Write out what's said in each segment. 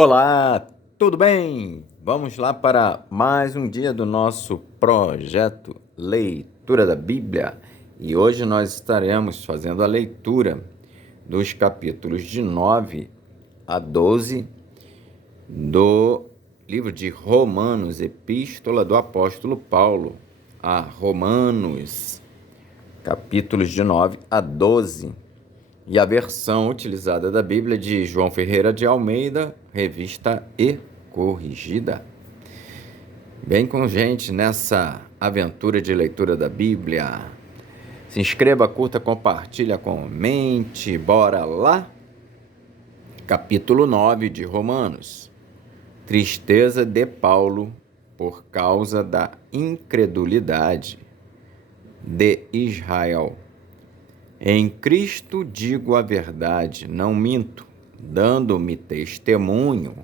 Olá, tudo bem? Vamos lá para mais um dia do nosso projeto Leitura da Bíblia. E hoje nós estaremos fazendo a leitura dos capítulos de 9 a 12 do livro de Romanos, Epístola do Apóstolo Paulo a Romanos, capítulos de 9 a 12. E a versão utilizada da Bíblia de João Ferreira de Almeida, revista e corrigida. Vem com gente nessa aventura de leitura da Bíblia. Se inscreva, curta, compartilha, comente. Bora lá? Capítulo 9 de Romanos. Tristeza de Paulo por causa da incredulidade de Israel. Em Cristo digo a verdade, não minto, dando-me testemunho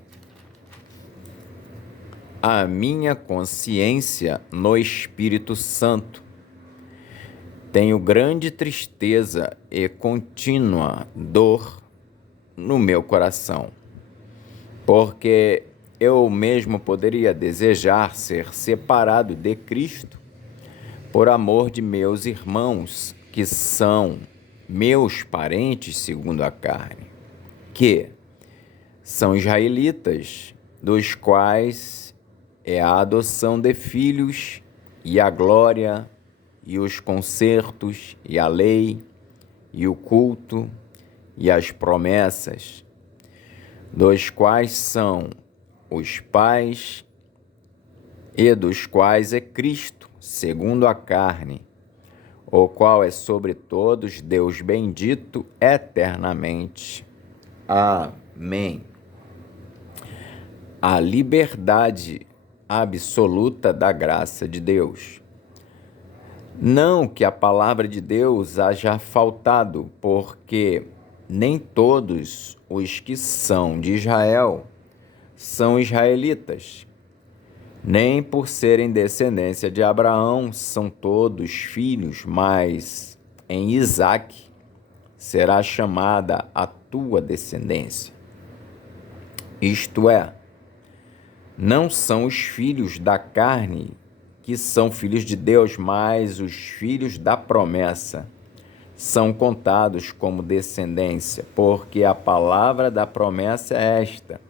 a minha consciência no Espírito Santo. Tenho grande tristeza e contínua dor no meu coração, porque eu mesmo poderia desejar ser separado de Cristo por amor de meus irmãos, que são meus parentes segundo a carne, que são israelitas, dos quais é a adoção de filhos, e a glória, e os concertos, e a lei, e o culto, e as promessas, dos quais são os pais, e dos quais é Cristo, segundo a carne, o qual é sobre todos Deus bendito eternamente. Amém. A liberdade absoluta da graça de Deus. Não que a palavra de Deus haja faltado, porque nem todos os que são de Israel são israelitas, nem por serem descendência de Abraão são todos filhos, mas em Isaque será chamada a tua descendência. Isto é, não são os filhos da carne que são filhos de Deus, mas os filhos da promessa são contados como descendência, porque a palavra da promessa é esta: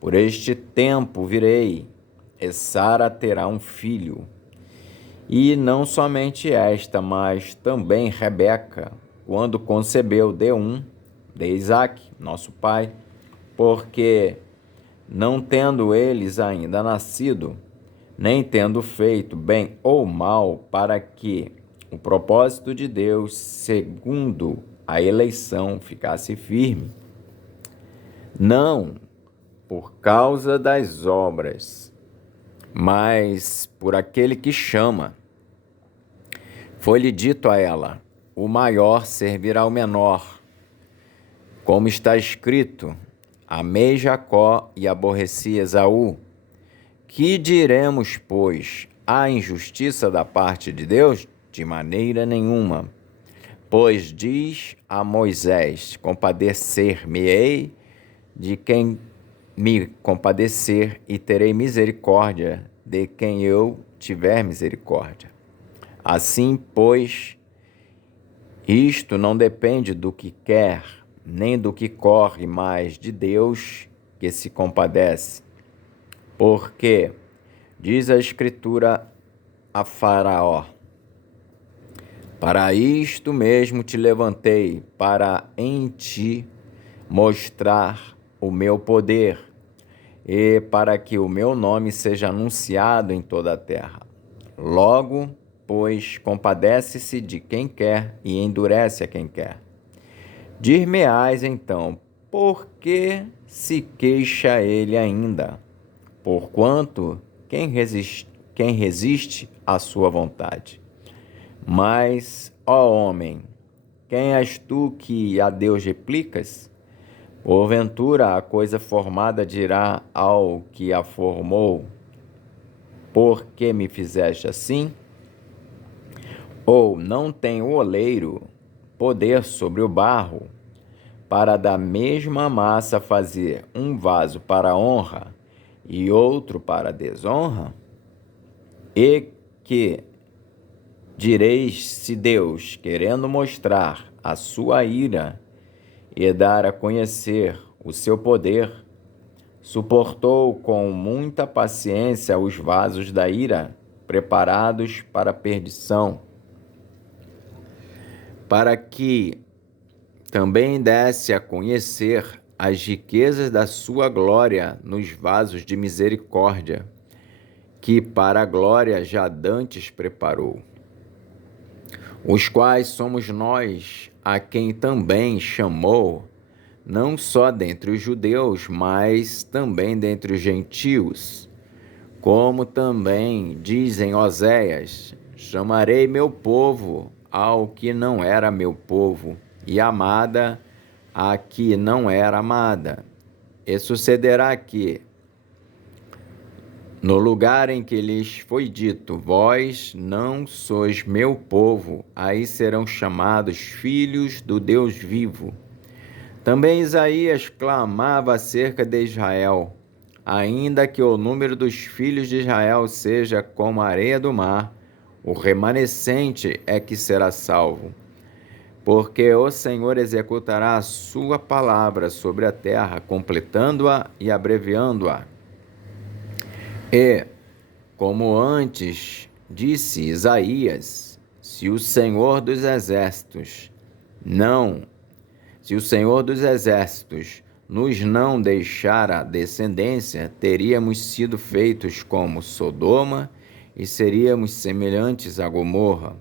por este tempo virei, e Sara terá um filho. E não somente esta, mas também Rebeca, quando concebeu de Isaque, nosso pai, porque não tendo eles ainda nascido, nem tendo feito bem ou mal, para que o propósito de Deus, segundo a eleição, ficasse firme, não por causa das obras, mas por aquele que chama. Foi-lhe dito a ela: o maior servirá ao menor. Como está escrito: amei Jacó e aborreci Esaú. Que diremos, pois, à injustiça da parte de Deus? De maneira nenhuma. Pois diz a Moisés: compadecer-me-ei de quem me compadecer, e terei misericórdia de quem eu tiver misericórdia. Assim, pois, isto não depende do que quer, nem do que corre, mas de Deus, que se compadece. Porque, diz a Escritura a Faraó: para isto mesmo te levantei, para em ti mostrar o meu poder, e para que o meu nome seja anunciado em toda a terra. Logo, pois, compadece-se de quem quer e endurece a quem quer. Dir-me-ás então: por que se queixa ele ainda? Porquanto quem resiste à sua vontade? Mas, ó homem, quem és tu que a Deus replicas? Porventura a coisa formada dirá ao que a formou: por que me fizeste assim? Ou não tem o oleiro poder sobre o barro, para da mesma massa fazer um vaso para honra e outro para desonra? E que direis se Deus, querendo mostrar a sua ira e dar a conhecer o seu poder, suportou com muita paciência os vasos da ira preparados para a perdição, para que também desse a conhecer as riquezas da sua glória nos vasos de misericórdia, que para a glória já dantes preparou, os quais somos nós, a quem também chamou, não só dentre os judeus, mas também dentre os gentios, como também dizem Oséias: chamarei meu povo ao que não era meu povo, e amada a que não era amada. E sucederá que, no lugar em que lhes foi dito, vós não sois meu povo, aí serão chamados filhos do Deus vivo. Também Isaías clamava acerca de Israel: ainda que o número dos filhos de Israel seja como a areia do mar, o remanescente é que será salvo. Porque o Senhor executará a sua palavra sobre a terra, completando-a e abreviando-a. E, como antes disse Isaías, se o Senhor dos Exércitos nos não deixar a descendência, teríamos sido feitos como Sodoma e seríamos semelhantes a Gomorra.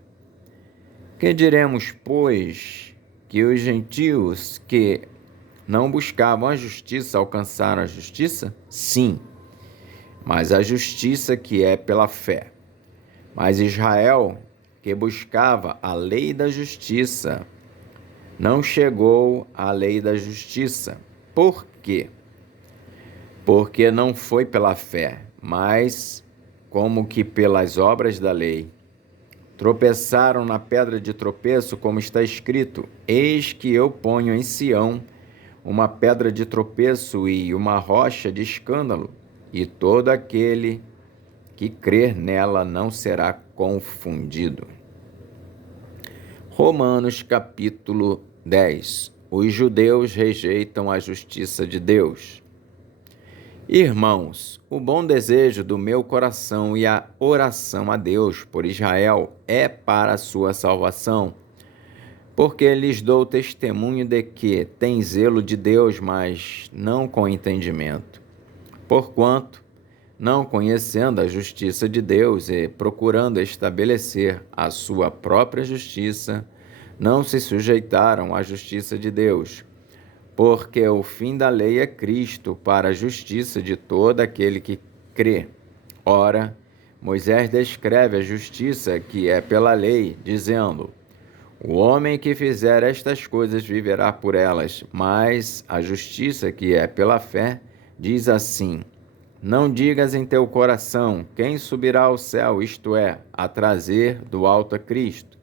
Que diremos, pois, que os gentios que não buscavam a justiça alcançaram a justiça? Sim, mas a justiça que é pela fé. Mas Israel, que buscava a lei da justiça, não chegou à lei da justiça. Por quê? Porque não foi pela fé, mas como que pelas obras da lei. Tropeçaram na pedra de tropeço, como está escrito: eis que eu ponho em Sião uma pedra de tropeço e uma rocha de escândalo, e todo aquele que crer nela não será confundido. Romanos capítulo 10. Os judeus rejeitam a justiça de Deus. Irmãos, o bom desejo do meu coração e a oração a Deus por Israel é para a sua salvação, porque lhes dou testemunho de que têm zelo de Deus, mas não com entendimento. Porquanto, não conhecendo a justiça de Deus e procurando estabelecer a sua própria justiça, não se sujeitaram à justiça de Deus, porque o fim da lei é Cristo para a justiça de todo aquele que crê. Ora, Moisés descreve a justiça que é pela lei, dizendo: o homem que fizer estas coisas viverá por elas, mas a justiça que é pela fé diz assim: não digas em teu coração, quem subirá ao céu, isto é, a trazer do alto a Cristo?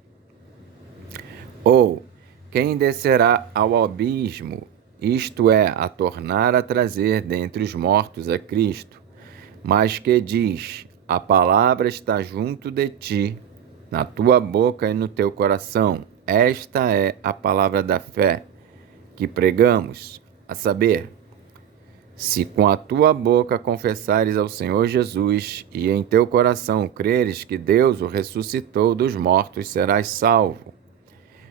Ou, quem descerá ao abismo, isto é, a tornar a trazer dentre os mortos a Cristo? Mas que diz: a palavra está junto de ti, na tua boca e no teu coração. Esta é a palavra da fé que pregamos, a saber, se com a tua boca confessares ao Senhor Jesus e em teu coração creres que Deus o ressuscitou dos mortos, serás salvo.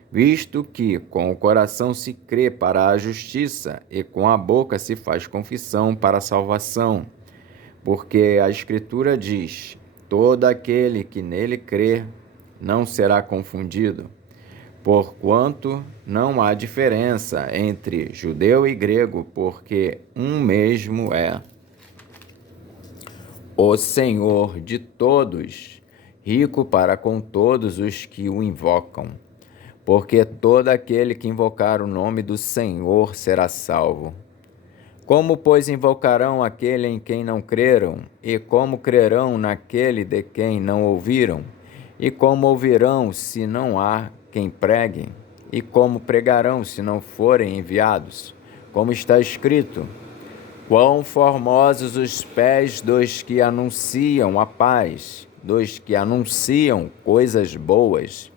Visto que com o coração se crê para a justiça e com a boca se faz confissão para a salvação. Porque a Escritura diz: todo aquele que nele crê não será confundido, porquanto não há diferença entre judeu e grego, porque um mesmo é o Senhor de todos, rico para com todos os que o invocam. Porque todo aquele que invocar o nome do Senhor será salvo. Como, pois, invocarão aquele em quem não creram? E como crerão naquele de quem não ouviram? E como ouvirão, se não há quem pregue? E como pregarão se não forem enviados? Como está escrito: quão formosos os pés dos que anunciam a paz, dos que anunciam coisas boas.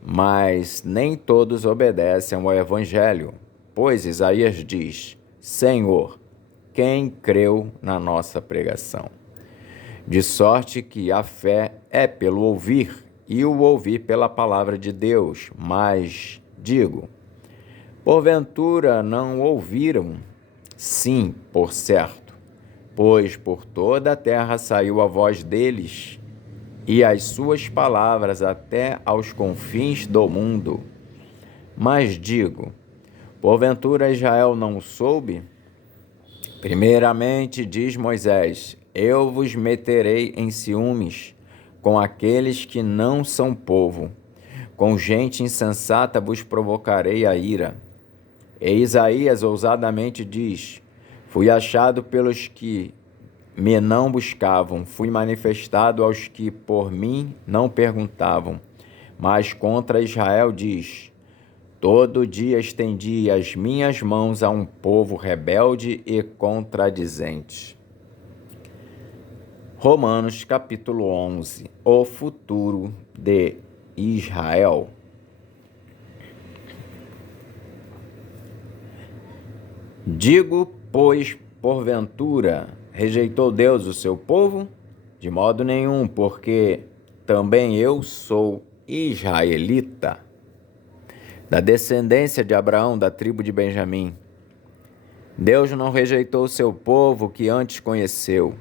Mas nem todos obedecem ao Evangelho, pois Isaías diz: Senhor, quem creu na nossa pregação? De sorte que a fé é pelo ouvir, e o ouvir pela palavra de Deus. Mas digo, porventura não ouviram? Sim, por certo, pois por toda a terra saiu a voz deles, e as suas palavras até aos confins do mundo. Mas digo, porventura Israel não soube? Primeiramente, diz Moisés, eu vos meterei em ciúmes com aqueles que não são povo. Com gente insensata vos provocarei a ira. E Isaías ousadamente diz, fui achado pelos que me não buscavam, fui manifestado aos que por mim não perguntavam. Mas contra Israel diz, todo dia estendi as minhas mãos a um povo rebelde e contradizente. Romanos capítulo 11. O futuro de Israel. Digo, pois, porventura, rejeitou Deus o seu povo? De modo nenhum, porque também eu sou israelita, da descendência de Abraão, da tribo de Benjamim. Deus não rejeitou o seu povo que antes conheceu.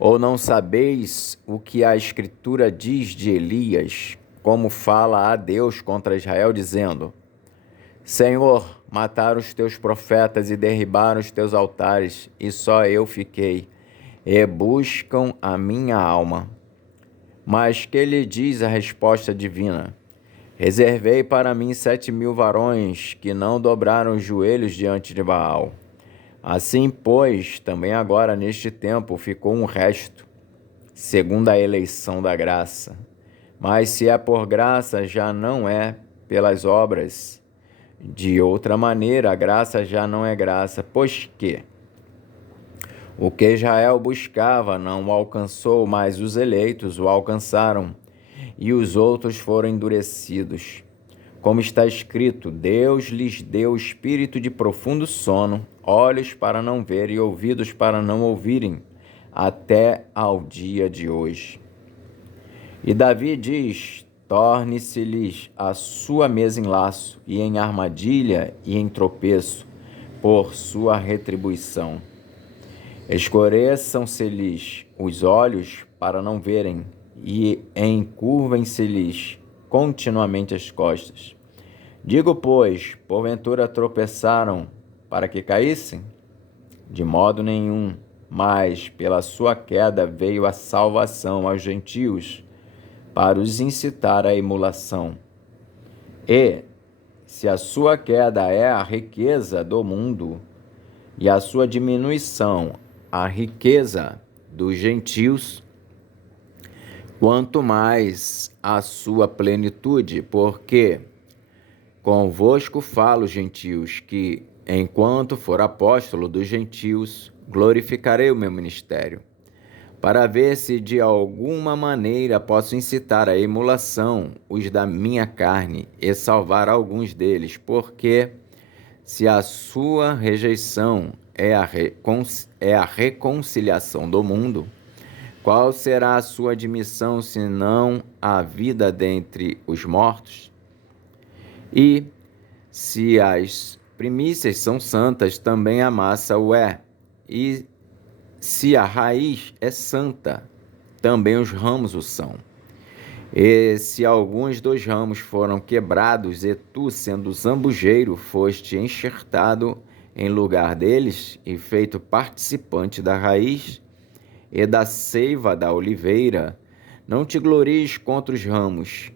Ou não sabeis o que a Escritura diz de Elias, como fala a Deus contra Israel, dizendo, Senhor, mataram os teus profetas e derribaram os teus altares, e só eu fiquei, e buscam a minha alma. Mas que lhe diz a resposta divina? Reservei para mim 7.000 varões que não dobraram os joelhos diante de Baal. Assim, pois, também agora neste tempo ficou um resto, segundo a eleição da graça. Mas se é por graça, já não é pelas obras. De outra maneira, a graça já não é graça, pois que o que Israel buscava não o alcançou, mas os eleitos o alcançaram, e os outros foram endurecidos. Como está escrito, Deus lhes deu espírito de profundo sono, olhos para não ver e ouvidos para não ouvirem, até ao dia de hoje. E Davi diz, torne-se-lhes a sua mesa em laço, e em armadilha e em tropeço, por sua retribuição. Escureçam-se-lhes os olhos para não verem, e encurvem-se-lhes continuamente as costas. Digo, pois, porventura tropeçaram para que caíssem? De modo nenhum, mas pela sua queda veio a salvação aos gentios, para os incitar à emulação. E, se a sua queda é a riqueza do mundo, e a sua diminuição a riqueza dos gentios, quanto mais a sua plenitude, porque convosco falo, gentios, que, enquanto for apóstolo dos gentios, glorificarei o meu ministério, para ver se de alguma maneira posso incitar à emulação os da minha carne e salvar alguns deles, porque se a sua rejeição é a reconciliação do mundo, qual será a sua admissão senão a vida dentre os mortos? E se as primícias são santas, também a massa o é. E se a raiz é santa, também os ramos o são. E se alguns dos ramos foram quebrados, e tu, sendo zambujeiro, foste enxertado em lugar deles e feito participante da raiz e da seiva da oliveira, não te glories contra os ramos,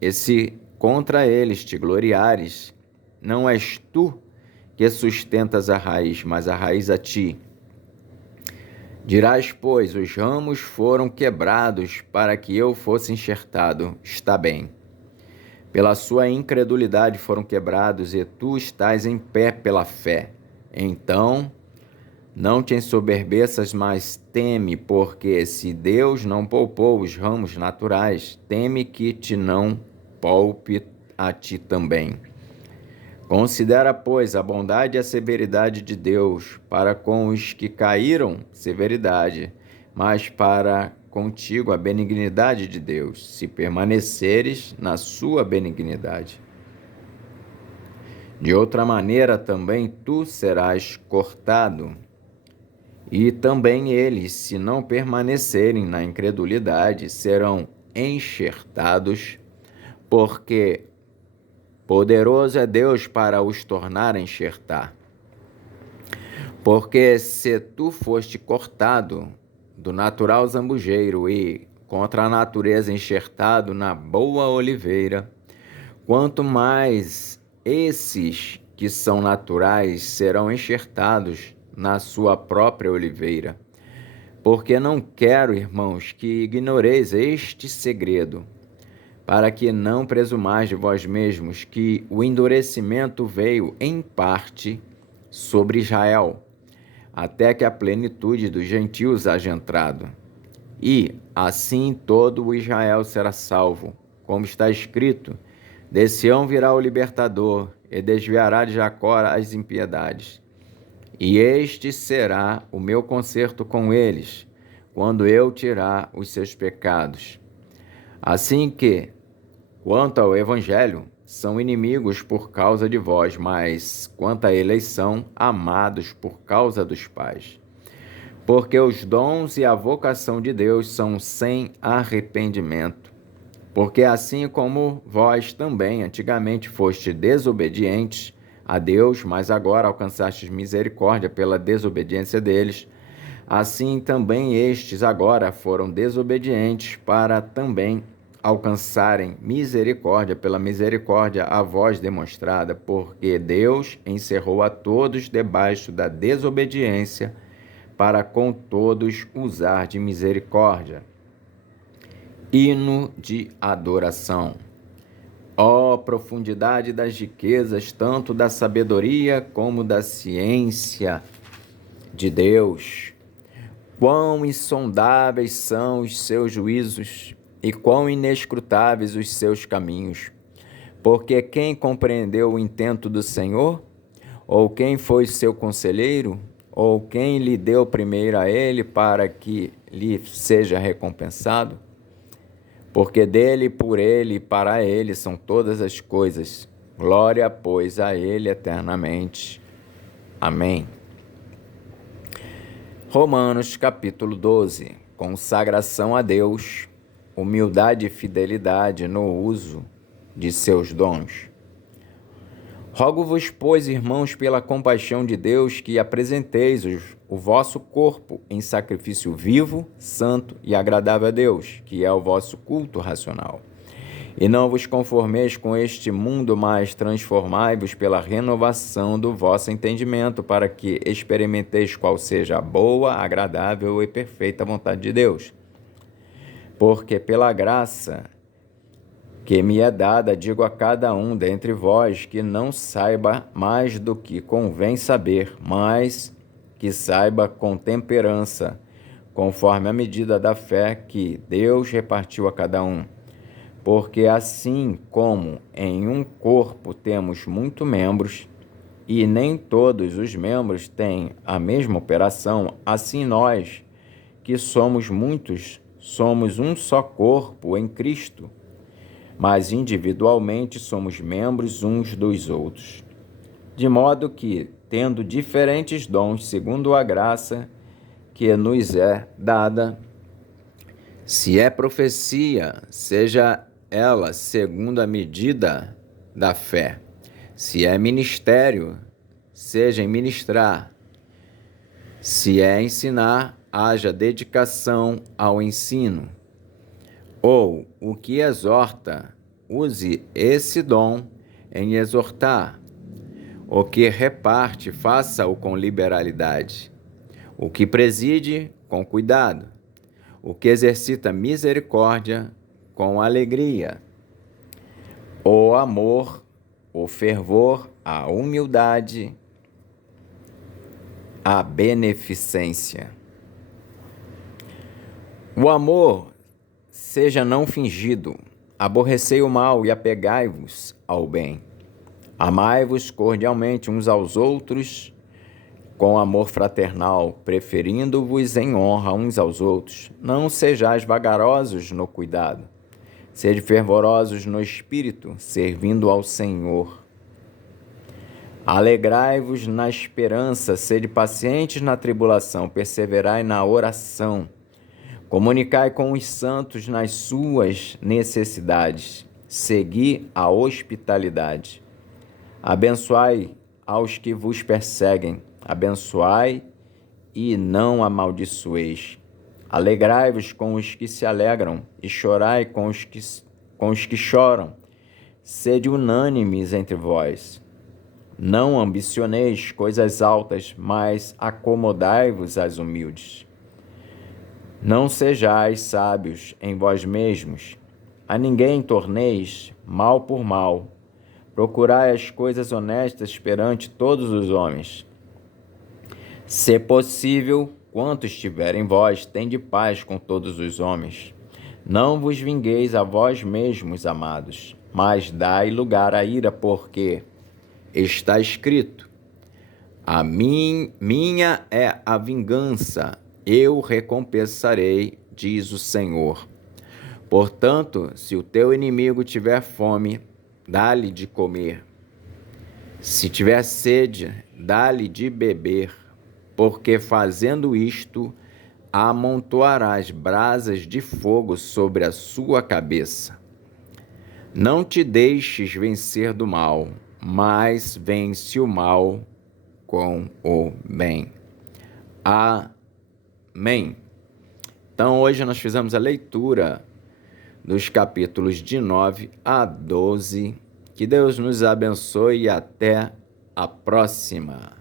e se contra eles te gloriares, não és tu que sustentas a raiz, mas a raiz a ti. Dirás, pois, os ramos foram quebrados para que eu fosse enxertado. Está bem. Pela sua incredulidade foram quebrados, e tu estás em pé pela fé. Então, não te ensoberbeças, mas teme, porque se Deus não poupou os ramos naturais, teme que te não poupe a ti também. Considera, pois, a bondade e a severidade de Deus, para com os que caíram, severidade, mas para contigo a benignidade de Deus, se permaneceres na sua benignidade. De outra maneira também tu serás cortado, e também eles, se não permanecerem na incredulidade, serão enxertados, porque poderoso é Deus para os tornar a enxertar. Porque se tu foste cortado do natural zambujeiro e contra a natureza enxertado na boa oliveira, quanto mais esses que são naturais serão enxertados na sua própria oliveira. Porque não quero, irmãos, que ignoreis este segredo, para que não presumais de vós mesmos que o endurecimento veio em parte sobre Israel, até que a plenitude dos gentios haja entrado. E assim todo o Israel será salvo, como está escrito: de Sião virá o libertador, e desviará de Jacó as impiedades. E este será o meu concerto com eles, quando eu tirar os seus pecados. Assim que, quanto ao Evangelho, são inimigos por causa de vós, mas quanto à eleição, amados por causa dos pais. Porque os dons e a vocação de Deus são sem arrependimento. Porque assim como vós também antigamente foste desobedientes a Deus, mas agora alcançastes misericórdia pela desobediência deles, assim também estes agora foram desobedientes para também alcançarem misericórdia pela misericórdia a vós demonstrada, porque Deus encerrou a todos debaixo da desobediência, para com todos usar de misericórdia. Hino de adoração. Ó profundidade das riquezas, tanto da sabedoria como da ciência de Deus! Quão insondáveis são os seus juízos e quão inescrutáveis os seus caminhos! Porque quem compreendeu o intento do Senhor? Ou quem foi seu conselheiro? Ou quem lhe deu primeiro a ele para que lhe seja recompensado? Porque dele, por ele e para ele são todas as coisas. Glória, pois, a ele eternamente. Amém. Romanos capítulo 12. Consagração a Deus, humildade e fidelidade no uso de seus dons. Rogo-vos, pois, irmãos, pela compaixão de Deus, que apresenteis o vosso corpo em sacrifício vivo, santo e agradável a Deus, que é o vosso culto racional. E não vos conformeis com este mundo, mas transformai-vos pela renovação do vosso entendimento, para que experimenteis qual seja a boa, agradável e perfeita vontade de Deus. Porque pela graça que me é dada, digo a cada um dentre vós que não saiba mais do que convém saber, mas que saiba com temperança, conforme a medida da fé que Deus repartiu a cada um. Porque assim como em um corpo temos muitos membros, e nem todos os membros têm a mesma operação, assim nós, que somos muitos, somos um só corpo em Cristo, mas individualmente somos membros uns dos outros. De modo que, tendo diferentes dons segundo a graça que nos é dada, se é profecia, seja ela segundo a medida da fé. Se é ministério, seja em ministrar. Se é ensinar, haja dedicação ao ensino. Ou o que exorta, use esse dom em exortar. O que reparte, faça-o com liberalidade. O que preside, com cuidado. O que exercita misericórdia, com alegria. o amor, o fervor, a humildade, a beneficência. O amor seja não fingido, aborrecei o mal e apegai-vos ao bem. Amai-vos cordialmente uns aos outros com amor fraternal, preferindo-vos em honra uns aos outros. Não sejais vagarosos no cuidado. Sede fervorosos no espírito, servindo ao Senhor. Alegrai-vos na esperança, sede pacientes na tribulação, perseverai na oração. Comunicai com os santos nas suas necessidades. Segui a hospitalidade. Abençoai aos que vos perseguem. Abençoai e não amaldiçoeis. Alegrai-vos com os que se alegram e chorai com os que choram. Sede unânimes entre vós. Não ambicioneis coisas altas, mas acomodai-vos às humildes. Não sejais sábios em vós mesmos. A ninguém torneis mal por mal. Procurai as coisas honestas perante todos os homens. Se possível, quanto estiver em vós, tende paz com todos os homens. Não vos vingueis a vós mesmos, amados, mas dai lugar à ira, porque está escrito: minha é a vingança, eu recompensarei, diz o Senhor. Portanto, se o teu inimigo tiver fome, dá-lhe de comer. Se tiver sede, dá-lhe de beber, porque fazendo isto, amontoarás brasas de fogo sobre a sua cabeça. Não te deixes vencer do mal, mas vence o mal com o bem. Amém. Então, hoje nós fizemos a leitura dos capítulos de 9 a 12. Que Deus nos abençoe e até a próxima.